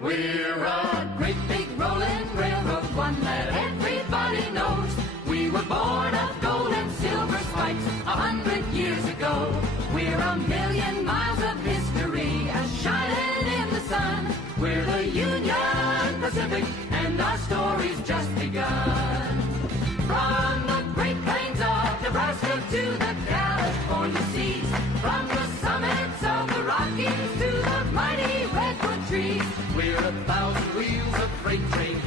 We're a great big rolling railroad, one that everybody knows. We were born of gold and silver spikes 100 years ago. We're a million miles of history, as shining in the sun. We're the Union Pacific, and our story's just begun. From the Great Plains of Nebraska to the California seas, from the summits of the Rockies to the mighty redwood trees, we're 1,000 wheels of freight train